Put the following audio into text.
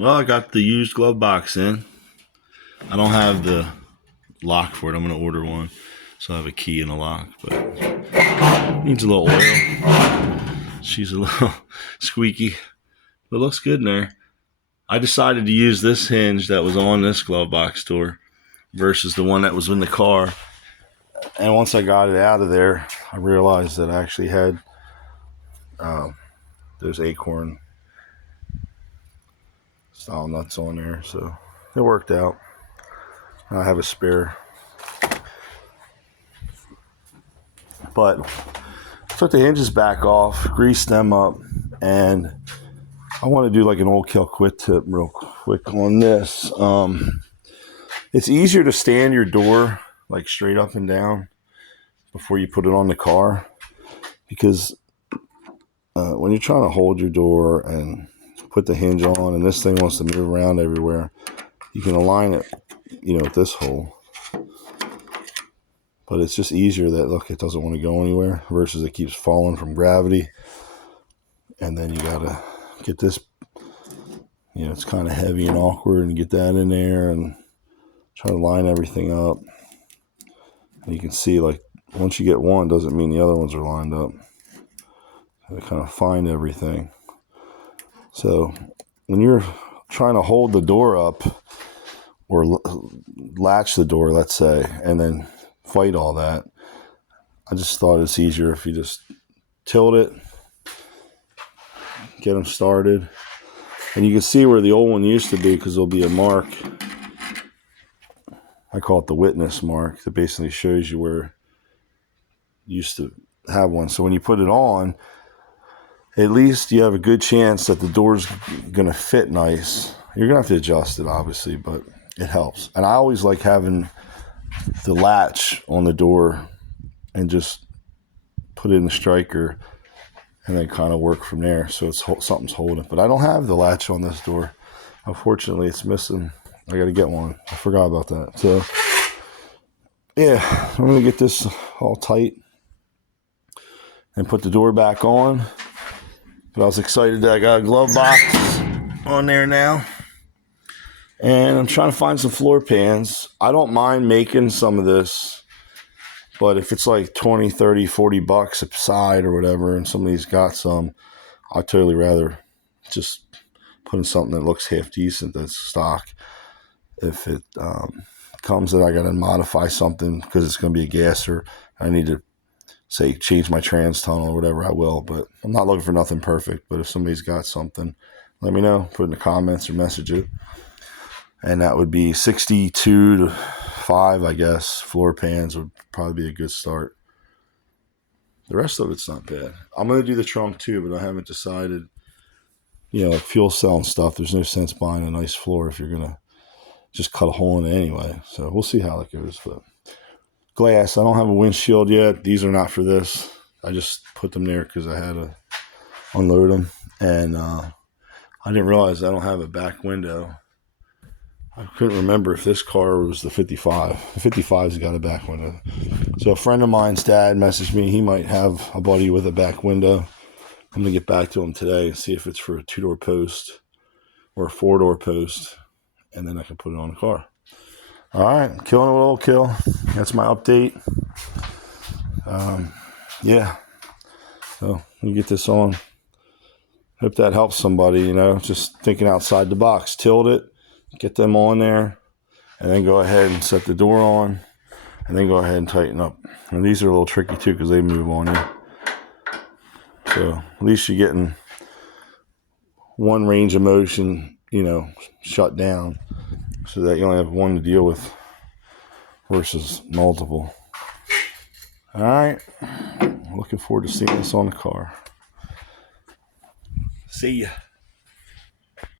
Well, I got the used glove box in. I don't have the lock for it. I'm going to order one. So I have a key and a lock, but needs a little oil. She's a little squeaky, but it looks good in there. I decided to use this hinge that was on this glove box door versus the one that was in the car. And once I got it out of there, I realized that I actually had those acorn style nuts on there, so it worked out. I have a spare, but took the hinges back off, greased them up, and I want to do like an OldKill quick tip real quick on this. It's easier to stand your door like straight up and down before you put it on the car, because when you're trying to hold your door and put the hinge on and this thing wants to move around everywhere, you can align it, with this hole. But it's just easier that, look, it doesn't want to go anywhere versus it keeps falling from gravity. And then you got to get this, it's kind of heavy and awkward, and get that in there and try to line everything up. And you can see, like, once you get one, doesn't mean the other ones are lined up. To kind of find everything. So when you're trying to hold the door up or latch the door, let's say, and then fight all that, I just thought it's easier if you just tilt it, get them started, and you can see where the old one used to be, because there'll be a mark. I call it the witness mark, that basically shows you where you used to have one. So when you put it on, at least you have a good chance that the door's going to fit nice. You're going to have to adjust it, obviously, but it helps. And I always like having the latch on the door and just put it in the striker and then kind of work from there, so it's something's holding. But I don't have the latch on this door. Unfortunately, it's missing. I got to get one. I forgot about that. So, yeah, I'm going to get this all tight and put the door back on. But I was excited that I got a glove box on there now. And I'm trying to find some floor pans. I don't mind making some of this, but if it's like 20, 30, 40 bucks a side or whatever, and somebody's got some, I'd totally rather just put in something that looks half decent that's stock. If it comes that I got to modify something because it's going to be a gasser, I need to say change my trans tunnel or whatever, I will. But I'm not looking for nothing perfect. But if somebody's got something, let me know. Put it in the comments or message it. And that would be 62 to 5, I guess. Floor pans would probably be a good start. The rest of it's not bad. I'm going to do the trunk too, but I haven't decided. Like fuel cell and stuff, there's no sense buying a nice floor if you're going to just cut a hole in it anyway. So we'll see how that goes. But glass, I don't have a windshield yet. These are not for this. I just put them there because I had to unload them. And I didn't realize I don't have a back window. I couldn't remember if this car was the 55. The 55's got a back window. So a friend of mine's dad messaged me. He might have a buddy with a back window. I'm going to get back to him today and see if it's for a 2-door post or a 4-door post. And then I can put it on the car. All right, killing it with OldKill. That's my update. Yeah. So let me get this on. Hope that helps somebody, just thinking outside the box. Tilt it, get them on there, and then go ahead and set the door on, and then go ahead and tighten up. And these are a little tricky too because they move on you. So at least you're getting one range of motion, shut down, so that you only have one to deal with versus multiple. All right. Looking forward to seeing this on the car. See ya.